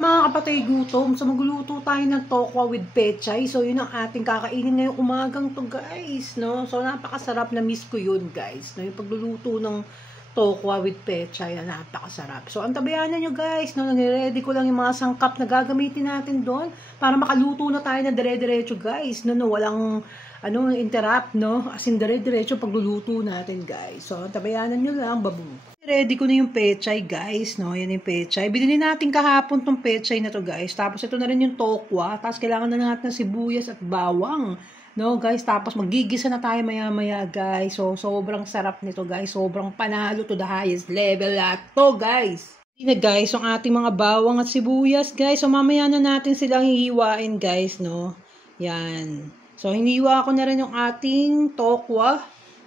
Mga kapatid, gutom. So, magluluto tayo ng tokwa with pechay. So, yun ang ating kakainin ngayong umagang to, guys, no? So, napakasarap, na miss ko yun, guys, no? Yung pagluluto ng tokwa with pechay, na napakasarap. So, antabayanan nyo, guys, no? Nagre-ready ko lang yung mga sangkap na gagamitin natin doon para makaluto na tayo na dire-diretso, guys, no? Walang interrupt, no? As in, dire-diretso pagluluto natin, guys. So, antabayanan nyo lang, babu. Ready ko na yung pechay, guys, no? Yan yung pechay. Binili natin kahapon tong pechay na to, guys. Tapos ito na rin yung tokwa. Tapos kailangan na natin ng sibuyas at bawang, no, guys? Tapos magigisa na tayo maya-maya, guys. So, sobrang sarap nito, guys. Sobrang panalo to the highest level at to, guys. Hindi na, guys, yung ating mga bawang at sibuyas, guys. So, mamaya na natin silang hihiwain, guys, no? Yan. So, hiniwa ko na rin yung ating tokwa.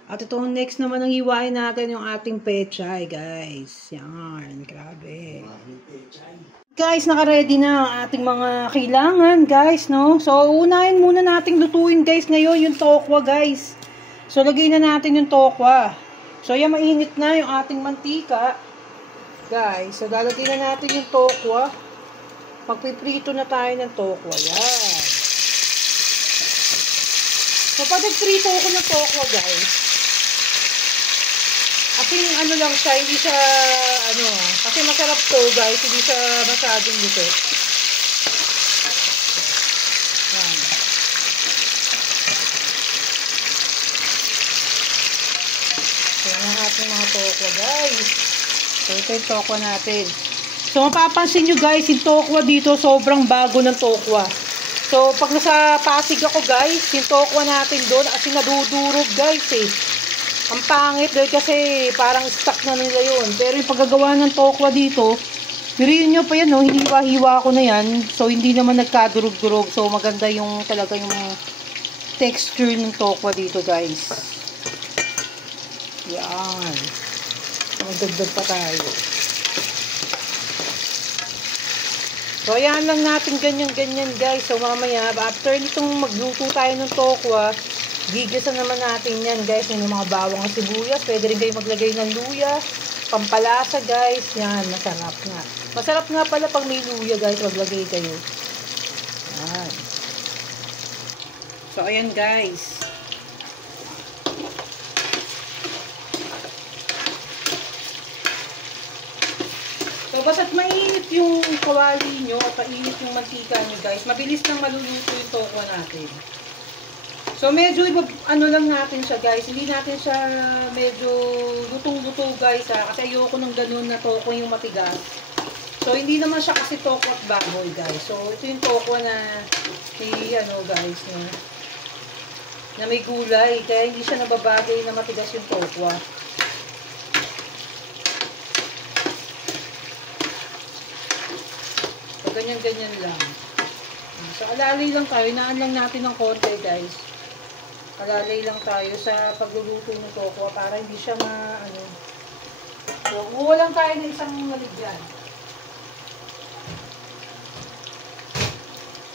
At itong next naman ang hiwain natin yung ating pechay, guys. Yan, grabe. Guys, naka-ready na ang ating mga kailangan, guys, no? So, unahin muna nating lutuin, guys, ngayon yung tokwa, guys. So, lagay na natin yung tokwa. So, yan, mainit na yung ating mantika. Guys, so, lalagay na natin yung tokwa. Magpiprito na tayo ng tokwa. Yan. So, pag nagprito ako ng tokwa, guys, kasi lang siya, hindi siya, kasi masarap to, guys, hindi siya masyadong luto. Yan. Yan ang ating mga tokwa, guys. So, ito yung tokwa natin. So, mapapansin nyo, guys, yung tokwa dito, sobrang bago ng tokwa. So, pag nasa Pasig ako, guys, yung tokwa natin doon, kasi nadudurog, guys, eh. Ang pangit dahil kasi parang stuck na nila yun. Pero yung paggagawa ng tokwa dito, niriyan nyo pa yan, no? Hiniwa-hiwa ko na yan. So, hindi naman nagkadurog-durog. So, maganda yung talaga yung texture ng tokwa dito, guys. Yan. Magdagdag pa tayo. So, ayan lang natin ganyan-ganyan, guys. So, mamaya, after nitong magluto tayo ng tokwa, gigisan naman natin yan, guys. Yung mga bawang at sibuyas. Pwede rin kayo maglagay ng luya. Pampalasa, guys. Yan, masarap nga. Masarap nga pala pag may luya, guys. Maglagay kayo. Yan. So, ayan, guys. So, basta't mainit yung kawali nyo, painit yung mantika nyo, guys. Mabilis lang maluluto yung tokwa natin. So, medyo lang natin siya, guys. Hindi natin siya medyo lutong-luto, guys, ha. Kasi ayoko ng ganun na tokwa yung matigas. So, hindi naman siya kasi tokwa at baboy, guys. So, ito yung tokwa na guys, no, na may gulay. Kaya hindi siya nababagay na matigas yung tokwa. So, ganyan-ganyan lang. So, alalay lang tayo. Inaan lang natin ng konti, guys. Alalay lang tayo sa pagluluto ng tokwa para hindi siya So, kuha lang tayo ng isang lalagyan.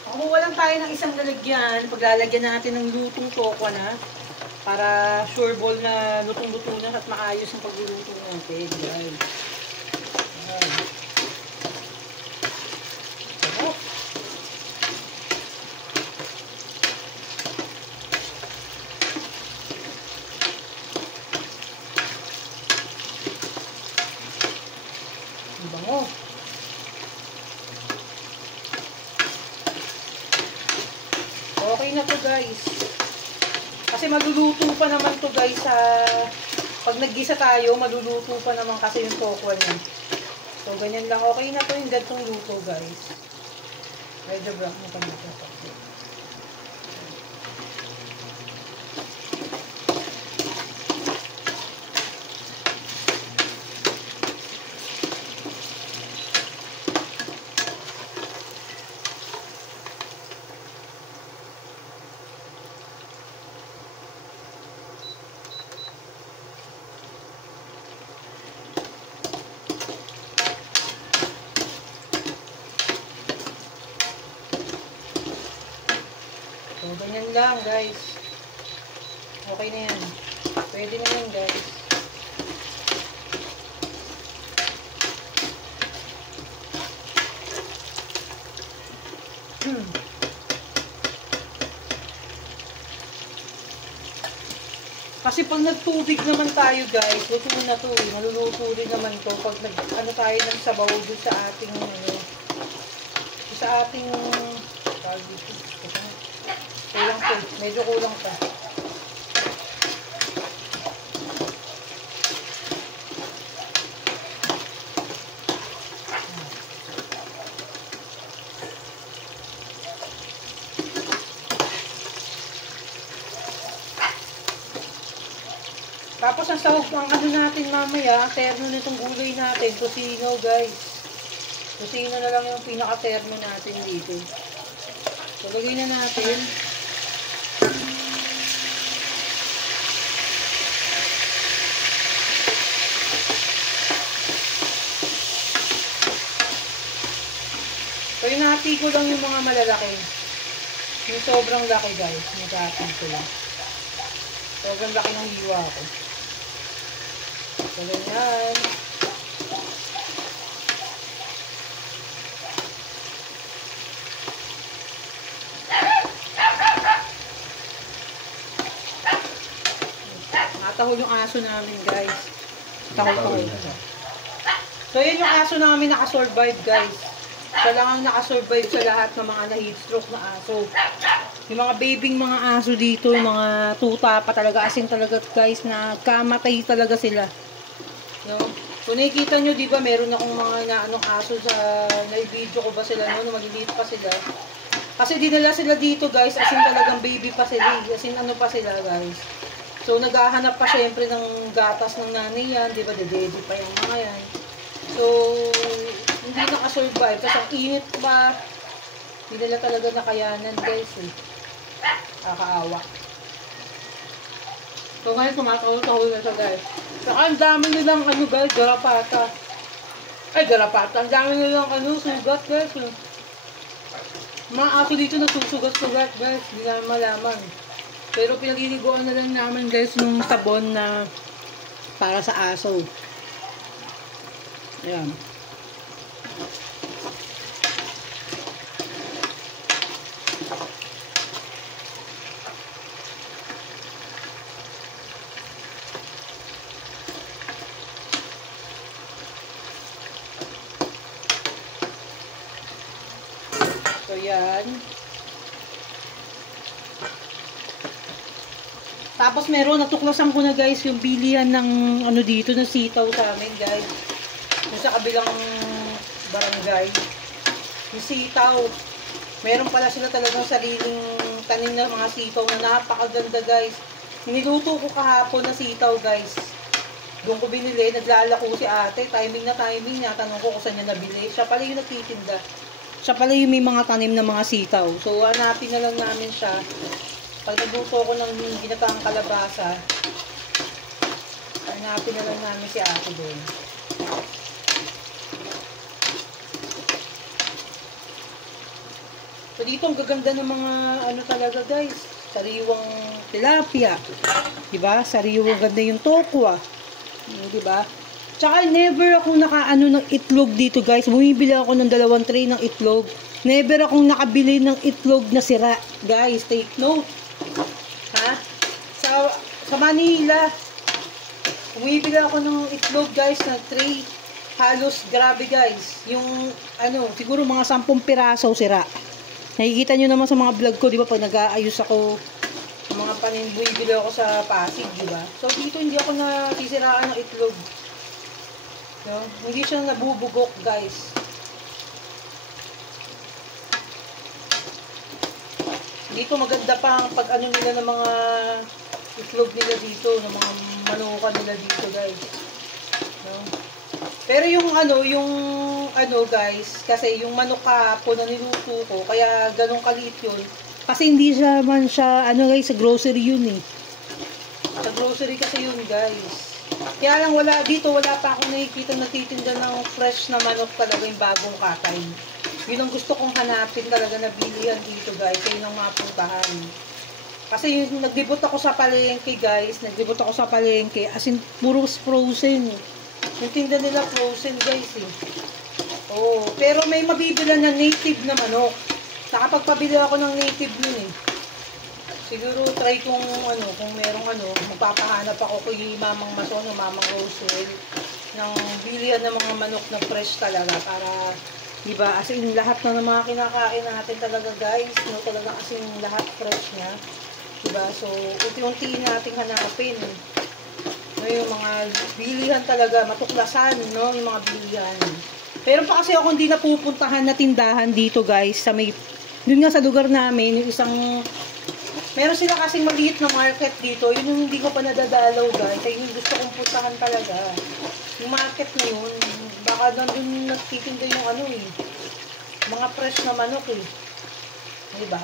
Kuha lang tayo ng isang lalagyan. Paglalagyan natin ng lutong tokwa na para sure ball na lutong-luto na at maayos ang pagluluto natin. Yan. Yan. Bango. Okay na to, guys. Kasi maluluto pa naman to, guys, pag naggisa tayo, maluluto pa naman kasi yung tokwa niya. So, ganyan lang. Okay na to yung gantong luto, guys. Medyo brown na kami ito. So, ganyan lang, guys. Okay na yan. Pwede na yan, guys. Kasi pag nagtubig naman tayo guys, luto na to eh. Maluluto rin naman to pag ano tayo ng sabaw doon sa ating kulang to. Medyo kulang pa. Tapos ang sahog ang ano natin mamaya, terno nitong gulay natin, tusino guys. Tusino na lang yung pinaka-terno natin dito. So, lagay na natin. So, hinati ko lang yung mga malalaki. Yung sobrang laki guys, hinati ko lang. Sobrang laki ng hiwa ko. So, ganyan. Natahol yung aso namin, guys. Tahol. So, yun yung aso namin nakasurvive, guys. Siya lang ang nakasurvive sa lahat ng mga na-heatstroke na aso. Yung mga babing mga aso dito, yung mga tuta pa talaga, asin talaga, guys, na kamatay talaga sila. No? Kung nakikita nyo, di ba, meron akong mga naanong aso sa na-video ko ba sila, no? Maliliit pa sila. Kasi dinala sila dito, guys, asin talagang baby pa sila. Asin ano pa sila, guys. So, naghahanap pa syempre ng gatas ng nanay yan, di ba, dedede pa yung mga yan. So, hindi nakasurvive. Kasi ang init pa. Hindi nila talaga nakayanan, guys, eh. Nakakaawa. So, ngayon, tumatahol-tahol na siya, guys. Saka, ang dami nilang, ano, guys, garapata. Ay, garapata. Ang dami nilang, ano, sugat, guys. Mga aso dito nagsusugat-sugat, guys. Hindi naman malaman. Pero pinagiliguan na lang naman, guys, ng sabon na para sa aso. Ayan. So, yan. Tapos meron, natuklasan ko na guys, yung bilihan ng ano dito, ng sitaw sa amin guys. Yung sa kabilang barangay. Yung sitaw. Meron pala sila talagang sariling tanim na mga sitaw na napakaganda guys. Niluto ko kahapon na sitaw guys. Doon ko binili, naglalako si ate. Timing na timing niya. Tanong ko kung saan niya nabili. Siya pala yung nagtitinda. Siya pala yung may mga tanim na mga sitaw. So, hanapin na lang namin siya. Pag nagluto ko ng ginataang kalabasa, hanapin na lang namin si ate doon. So, dito ang gaganda ng mga ano talaga guys. Sariwang tilapia. Diba? Sariwang ganda yung tokwa. Diba? Tsaka never ako nakaano ng itlog dito guys. Bumibili ako ng 2 tray ng itlog. Never akong nakabili ng itlog na sira. Guys, take note. Ha? Sa Manila, bumibili ako ng itlog guys na tray. Halos grabe guys. Yung ano, siguro mga 10 piraso sira. Nakikita nyo naman sa mga vlog ko, di ba? Pag nag-aayos ako ng mga panin, bumibili ako sa Pasig, di ba? So dito hindi ako nasisiraan ng itlog. No? Hindi siya nabubugok guys. Dito maganda pa ang pag-ano nila ng mga itlog nila dito, ng mga manukan nila dito guys. No? Pero yung ano guys, kasi yung manok po na niluto ko, kaya ganun kaliit yun. Kasi hindi siya man siya, ano guys, sa grocery yun eh. Sa grocery kasi yun guys. Kaya lang wala pa akong nakikita natitinda ng fresh na manok talaga, yung bagong katay. Yun ang gusto kong hanapin talaga na bilihan dito guys. Yun ang mapuntahan. Kasi yung nagdebut ako sa palengke guys. As in, puro frozen. Yung tinda nila frozen guys eh. Oh, pero may mabibila na native na manok. Nakapagpabili ako ng native nun eh. Siguro try kung ano, kung merong ano, magpapahanap ako kay Mamang Mason o Mamang Roswell ng bilihan ng mga manok na fresh talaga para, di ba, as in lahat na ng mga kinakain natin talaga guys, no, talaga as in lahat fresh niya. Di ba? So, unti-unti nating hanapin. No, yung mga bilihan talaga, matuklasan, no, yung mga bilihan. Pero pa kasi ako hindi napupuntahan na tindahan dito guys, sa may, dun nga sa lugar namin, yung isang, meron sila kasing maliit na market dito, yun yung hindi ko pa nadadalaw guys, ay yung gusto kong puntahan talaga. Yung market na yun, baka nandun nagtitinda yung ano eh, mga fresh na manok eh. Diba?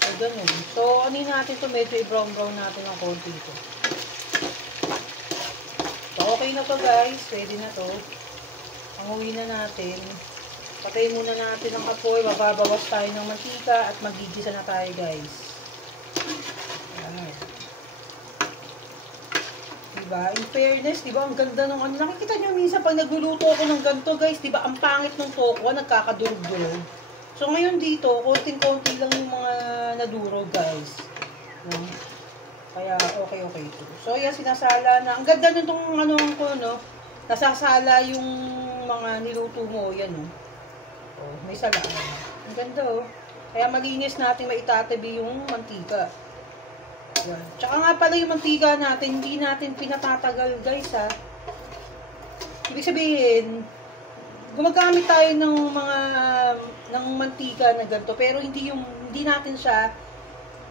So, ganun. So, ano natin to, medyo i-brown-brown natin ang konti ito. So, okay na to guys, pwede na to. Panguwi na natin. Patayin muna natin ang apoy, mababawas tayo ng mantika at magigisa na tayo guys. Ayan. Diba? In fairness, diba? Ang ganda ng ano. Nakikita nyo minsan pag nagluluto ako ng ganito guys, diba? Ang pangit ng tokwa, nagkakadurog-durog. So ngayon dito, konting-konti lang yung mga nadurog guys. No? Kaya okay ito. So yan, sinasala na. Ang ganda nitong ano ko, no? Nasasala yung mga niluto mo, yan oh. Oh, may sala. Ang ganda oh. Kaya malinis natin maitatabi yung mantika. Yan. Tsaka nga pala yung mantika natin, hindi natin pinatatagal guys ha. Ibig sabihin, gumagamit tayo ng mga ng mantika na ganito, pero hindi natin siya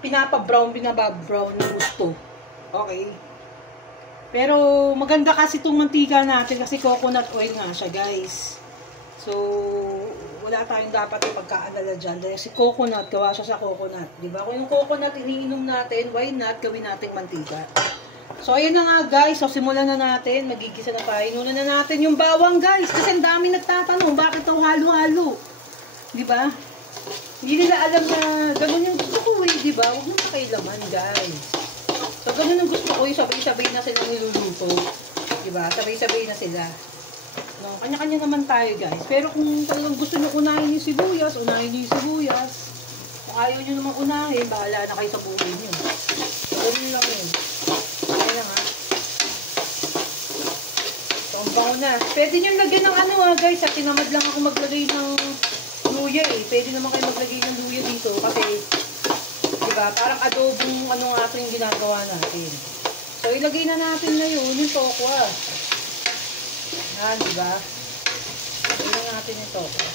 pinapa-brown, binaba-brown na gusto. Okay. Pero maganda kasi itong mantika natin kasi coconut oil nga siya guys. So, wala tayong dapat ipagkaalala dyan. Dahil si coconut, gawa siya sa coconut. Diba? Kung yung coconut iniinom natin, why not gawin nating mantika? So, ayan na nga guys. So, simulan na natin. Magigisa na tayo. Inunan na natin yung bawang guys. Kasi ang dami nagtatanong, bakit ito halo-halo? Diba? Hindi nila alam na ganun yung gusto ko eh. Diba? Huwag nang pakailaman guys. So, ganun ang gusto ko, yung sabay-sabay na sila niluluto. Diba? Sabay-sabay na sila. No, kanya-kanya naman tayo, guys. Pero kung talagang gusto nyo unahin yung sibuyas, unahin nyo yung sibuyas. Kung ayaw nyo naman unahin, bahala na kayo sa buhay nyo. So, ganun lang yun. Ayan na nga. So, ang bango na. Pwede nyo lagyan ng ano guys. At tinamad lang ako maglagay ng luya eh. Pwede naman kayo maglagay ng luya dito. Kasi, diba? Parang adobong ano nga ito yung ginagawa natin. So, ilagay na natin ngayon yung tokwa. Yan, diba? Ilagay na natin yung tokwa.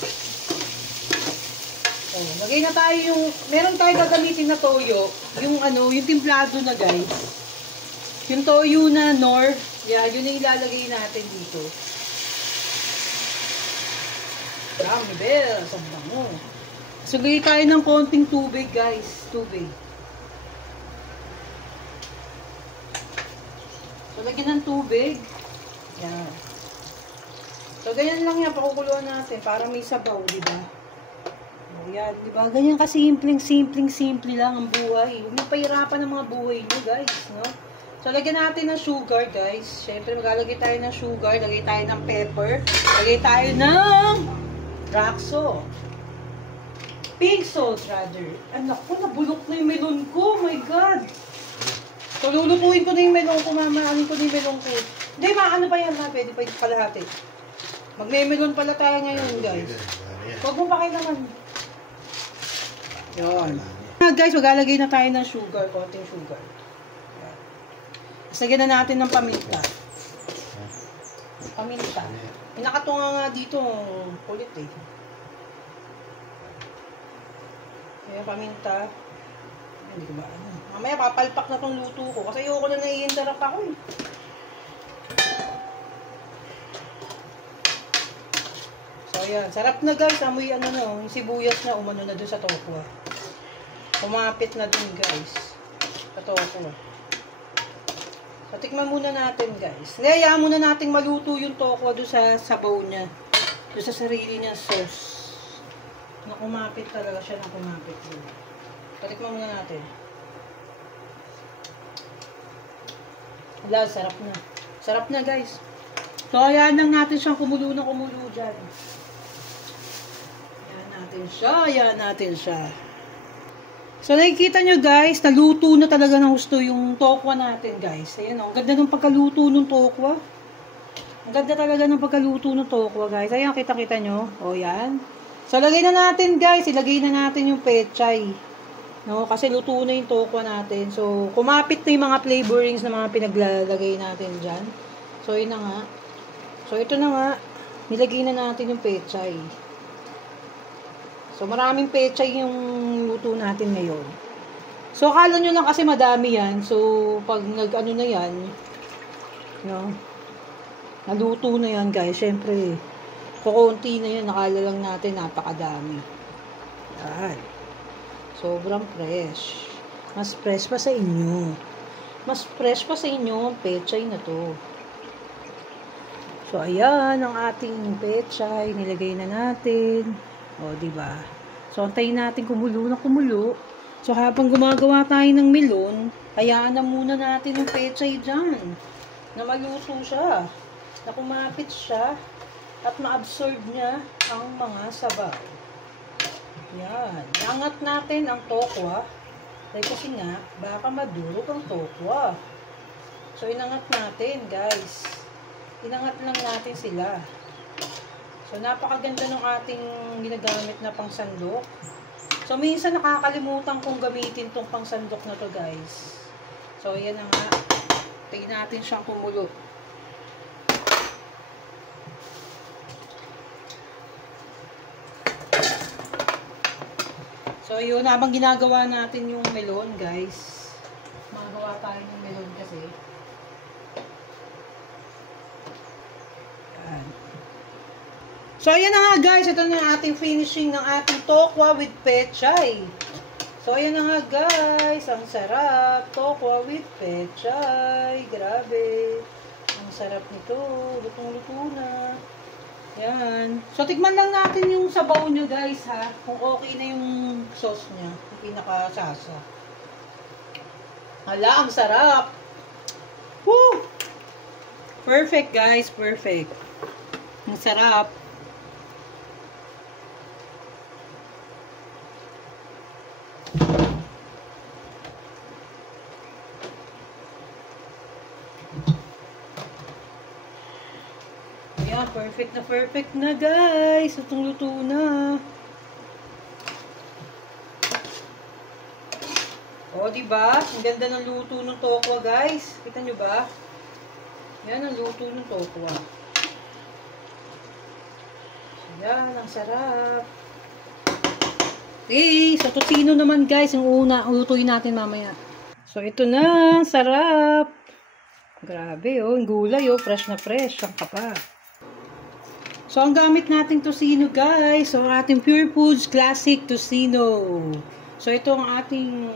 So, lagay na tayo yung, meron tayo gagamitin na toyo. Yung ano, yung timplado na guys. Yung toyo na nor. Yan, yun yung ilalagay natin dito. Dami bell. Sa bango. So, lagay tayo ng konting tubig, guys. Tubig. So, lagyan ng tubig. Yan. So, ganyan lang yan. Pakukuluan natin para may sabaw, diba? O, yan, diba? Ganyan kasimpleng, simple lang ang buhay. Huwag niyo pahirapan ang mga buhay niyo, guys, no? So, lagyan natin ng sugar, guys. Siyempre, maglalagay tayo ng sugar. Lagay tayo ng pepper. Lagay tayo ng rock salt. Pink salt, rather. Anak ko, nabulok na yung melon ko. Oh my God. So, lulupuin ko na yung melon ko, mamaanin ko na yung melon ko. Hindi, maano pa yan, ha? Pwede pa yung kalahati. Magme-melon pala tayo ngayon, guys. Huwag mo pa kayo naman. Yun. Guys, maglalagay na tayo ng sugar. Konting sugar. Sagyan na natin ng paminta. Paminta. Pinakatunga nga dito, kulit eh. Ayan, paminta. Hindi ko ba ano. Mamaya papalpak na tong luto ko. Kasi ayoko na naiinterrupt ako eh. So ayan, sarap na guys. Amoy ano no, yung sibuyas na umano na dun sa tokwa. Kumapit na dun guys. Sa tokwa. So tikman muna natin guys. Hayaan muna nating maluto yung tokwa dun sa sabaw niya. Dun sa sarili niya sauce. Na kumapit talaga siya na kumapit. Patikman muna natin. Wala, sarap na. Sarap na guys. So, ayan lang natin siyang kumulo na kumulo dyan. Ayan natin natin siya. Ayan natin siya. So, nakikita nyo guys, naluto na talaga ng gusto yung tokwa natin guys. Ayan o, ang ganda ng pagkaluto ng tokwa. Ang ganda talaga ng pagkaluto ng tokwa guys. Ayan, kita-kita nyo. O, yan. So, lagay na natin guys. Ilagay na natin yung pechay. No, kasi luto na yung tokwa natin. So, kumapit na yung mga flavorings na mga pinaglalagay natin dyan. So, yun na nga. So, ito na nga. Nilagay na natin yung pechay. So, maraming pechay yung luto natin ngayon. So, akala nyo lang kasi madami yan. So, pag nag-ano na yan, no, naluto na yan guys. Siyempre, kukunti na yan. Akala lang natin napakadami. Yan. Sobrang fresh. Mas fresh pa sa inyo. Mas fresh pa sa inyo ang pechay na to. So, ayan ang ating pechay. Nilagay na natin. O, diba? So, antayin natin kumulo na kumulo. So, habang gumagawa tayo ng melon, hayaan na muna natin yung pechay dyan. Na maluto siya. Na kumapit siya. At ma-absorb niya ang mga sabaw. Yan. Iangat natin ang tokwa. Kasi nga, baka madurog ang tokwa. So, inangat natin, guys. Inangat lang natin sila. So, napakaganda ng ating ginagamit na pangsandok. So, minsan nakakalimutan kong gamitin tong pangsandok na to, guys. So, yan na nga. Tingnan natin siyang kumulo. So, yun, habang ginagawa natin yung melon, guys. Magawa tayo ng melon kasi. Yan. So, ayan na nga, guys. Ito na yung ating finishing ng ating tokwa with pechay. So, ayan na nga, guys. Ang sarap. Tokwa with pechay. Grabe. Ang sarap nito. Lutong-luto na. Yan. So, tikman lang natin yung sabaw nyo, guys, ha. Kung okay na yung sauce niya. Yung pinaka-sasa. Hala, ang sarap. Woo! Perfect, guys. Perfect. Ang sarap. Ayan, perfect na guys. Lutong-luto na. O, diba? Ang ganda ng luto ng tokwa, guys. Kita nyo ba? Yan ang luto ng tokwa. Ayan, ang sarap. Okay, sa tocino naman, guys. Ang una, lutuin natin mamaya. So, ito na. Sarap. Grabe, oh. Ang gulay, oh. Fresh na fresh. Ang kapa. So, ang gamit nating tocino, guys. So, ang ating Pure Foods Classic Tocino. So, ito ang ating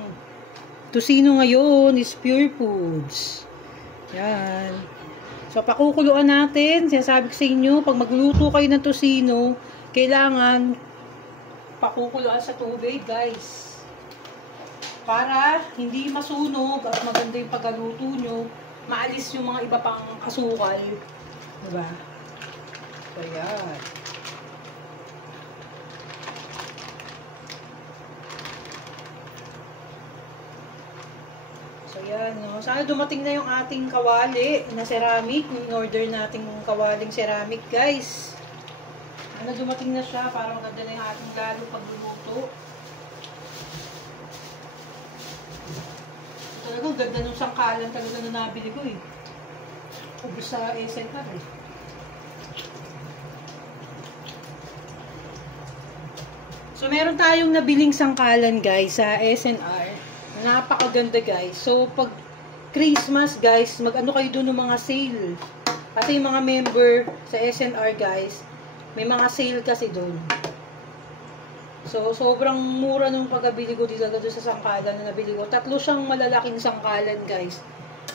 tocino ngayon is Pure Foods. Yan. So, pakukuluan natin. Sinasabi ko sa inyo, pag magluto kayo ng tocino, kailangan pakukuluan sa tubig, guys. Para hindi masunog at maganda yung pagkaluto nyo, maalis yung mga iba pang asukal. Diba? So, yan. So, yan, no? Sana dumating na yung ating kawali na ceramic. In-order nating kawaling ceramic, guys. Sana dumating na siya para maganda na yung ating lalo pagluluto. Talagang ganda ng sangkalan talaga na nabili ko, eh. Ubus sa SNR, eh. So, meron tayong nabiling sangkalan, guys, sa SNR. Napakaganda, guys. So, pag Christmas, guys, mag-ano kayo doon ng mga sale. Kasi yung mga member sa SNR, guys, may mga sale kasi doon. So, sobrang mura nung pagkabili ko dito doon sa sangkalan na nabili ko. Tatlo siyang malalaking sangkalan, guys.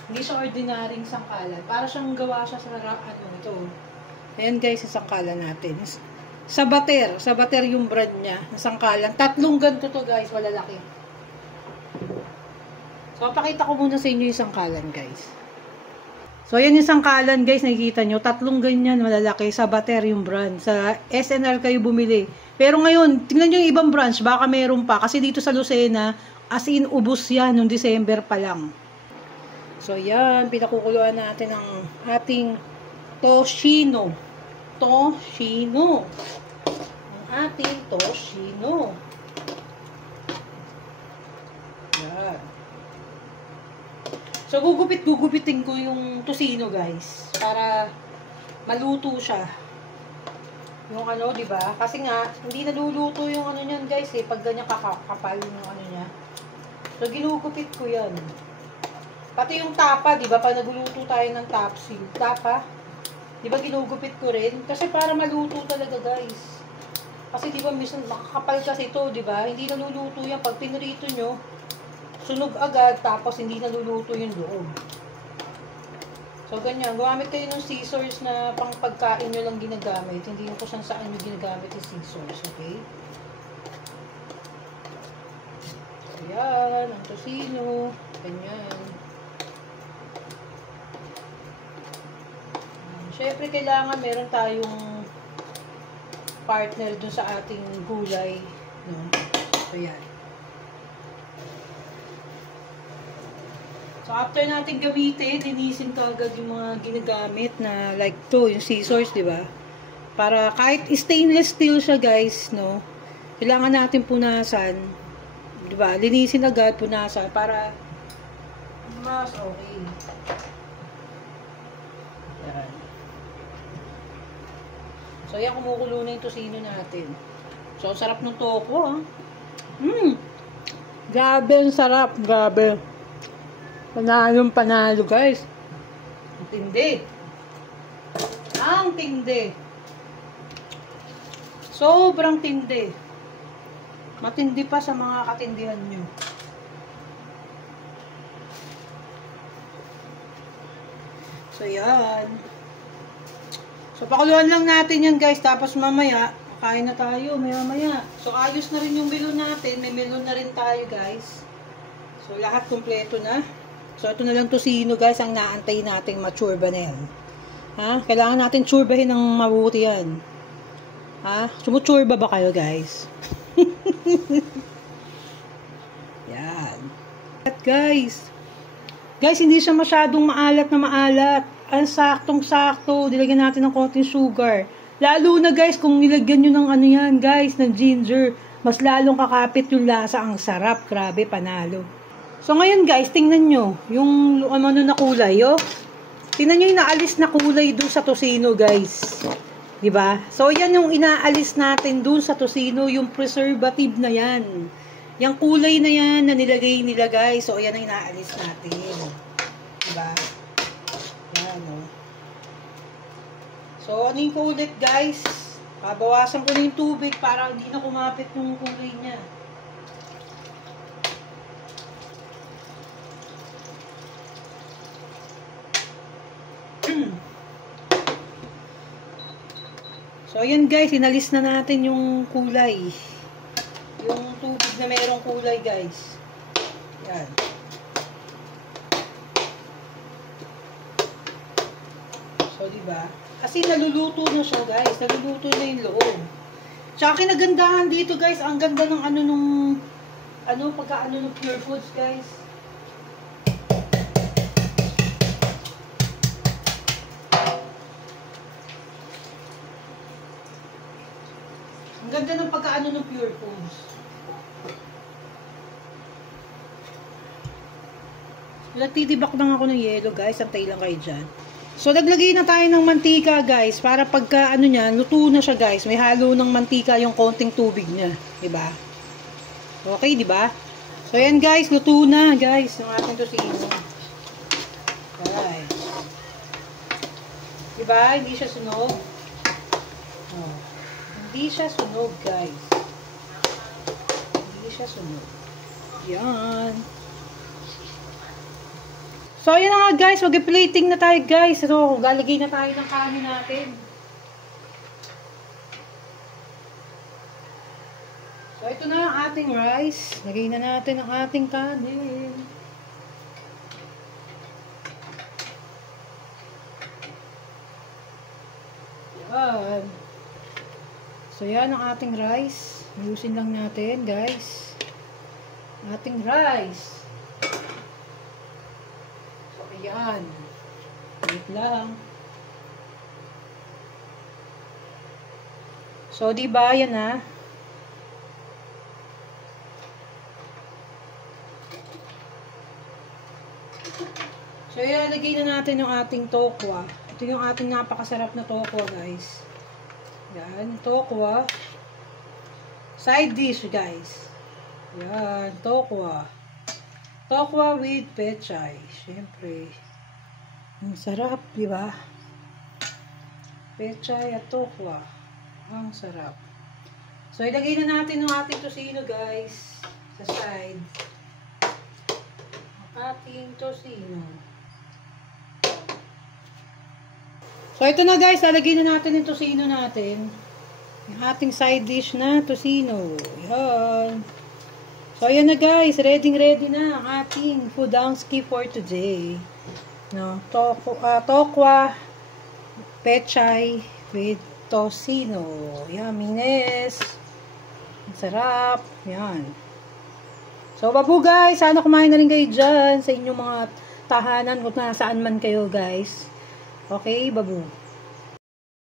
Hindi siya ordinaryong sangkalan. Para siyang gawa siya sa ano, ito. Ayan, guys, sa sangkalan natin. Sabater yung brand niya, ng sangkalan. Tatlong ganito to, guys, malalaki. So, pakita ko muna sa inyo yung sangkalan, guys. So, ayan yung sangkalan, guys, nakikita nyo. Tatlong ganyan, malalaki. Sabater yung brand. Sa SNR kayo bumili. Pero ngayon, tingnan nyo yung ibang branch, baka meron pa. Kasi dito sa Lucena, as in, ubos yan, noong December pa lang. So, yan, pinakukuluan natin ang ating Toshino. Toshino. Ang ating Toshino. Yan. So, gugupitin ko yung tosino, guys. Para maluto siya. Yung ano, di ba? Kasi nga, hindi naluluto yung ano niyan, guys, eh. Pag ganyan kakapal yung ano niya. So, ginugupit ko yan. Pati yung tapa, di ba? Pag nagluluto tayo ng tapa, di ba ginugupit ko rin? Kasi para maluto talaga, guys. Kasi di ba, minsan makakapal kasi ito, di ba? Hindi naluluto yan. Pag pinurito nyo, sunog agad, tapos hindi naluluto yung loob. So, ganyan. Gumamit kayo ng scissors na pang pagkain nyo lang ginagamit. Hindi yung kung saan nyo ginagamit yung scissors. Okay? So, yan. Ang tosino. Ganyan. Siyempre, kailangan meron tayong partner dun sa ating gulay. No? So, yan. So, after natin gamitin, linisin ko agad yung mga ginagamit na like to, yung scissors, di ba? Para kahit stainless steel siya, guys, no? Kailangan natin punasan, di ba? Linisin agad, punasan, para mas okay. Yan. So, yan, kumukulo na yung tosino natin. So, sarap ng toko, ah. Grabe, ang sarap. Grabe. Panalo, guys. Ang tindi. Ang tindi. Sobrang tindi. Matindi pa sa mga katindihan nyo. So, yan. So, pakuluan lang natin yan, guys. Tapos mamaya, kain na tayo. Maya-maya. So, ayos na rin yung melon natin. May melon na rin tayo, guys. So, lahat kumpleto na. So, ito na lang tosino, guys, ang naantay nating machurba na yan. Ha? Kailangan natin churbahin ng mabuti yan. Ha? Sumuchurba ba kayo, guys? Yan. At guys, hindi siya masyadong maalat na maalat. Ang saktong-sakto. Dilagyan natin ng konting sugar. Lalo na, guys, kung nilagyan nyo ng ano yan, guys, ng ginger, mas lalong kakapit yung lasa. Ang sarap. Grabe, panalo. So, ngayon guys, tingnan nyo, yung ano na kulay, oh. Tingnan nyo yung inaalis na kulay doon sa tosino, guys. Diba? So, yan yung inaalis natin doon sa tosino, yung preservative na yan. Yung kulay na yan na nilagay nila, guys. So, yan ang inaalis natin. Diba? Yan, oh. So, ano yung ulit, guys? Babawasan ko na yung tubig para hindi na kumapit yung kulay niya. So, ayan guys, inalis na natin yung kulay. Yung tubig na mayroong kulay, guys. Yan. So, diba? Kasi naluluto na siya, guys. Naluluto na yung loob. Tsaka kinagandahan dito, guys. Ang ganda ng ano nung pagka-ano ng Pure Foods, guys. Ang ganda ng pagkaano ng Pure Foods. Nagtitibak lang ako ng yelo, guys. Antay lang kayo dyan. So, naglagay na tayo ng mantika, guys. Para pagka ano niya, luto na siya, guys. May halo ng mantika yung konting tubig niya. Diba? Okay, diba? So, yan, guys. Luto na, guys. Yung ating tosino. Alright. Diba? Hindi siya sunog. Oh. Hindi siya sunog, guys. Hindi siya sunog. Yan. So, ayan na nga, guys. Mag-plating na tayo, guys. So, lalagay na tayo ng kanin natin. So, ito na ang ating rice. Lagay na natin ang ating kanin. Yan. So, yan ang ating rice. Ayusin lang natin, guys. Ating rice. So, ayan. Wait lang. So, diba, yan na. So, ilalagay na natin yung ating tokwa. Ito yung ating napakasarap na tokwa, guys. Yan, tokwa. Side dish, guys. Yan, tokwa. Tokwa with pechay. Siyempre. Ang sarap, di ba? Pechay at tokwa. Ang sarap. So, ilagay na natin yung ating tosino, guys. Sa side. Ang ating tosino. So, ito na guys, lalagyan na natin yung tosino natin. Yung ating side dish na tosino. Yan. So, ayan na guys, ready na ang ating foodangski for today. No, tokwa, pechay with tosino. Yumminess. Ang sarap. Yan. So, babu guys, sana kumain na rin kayo dyan sa inyong mga tahanan kung nasaan man kayo guys. Okay, babu.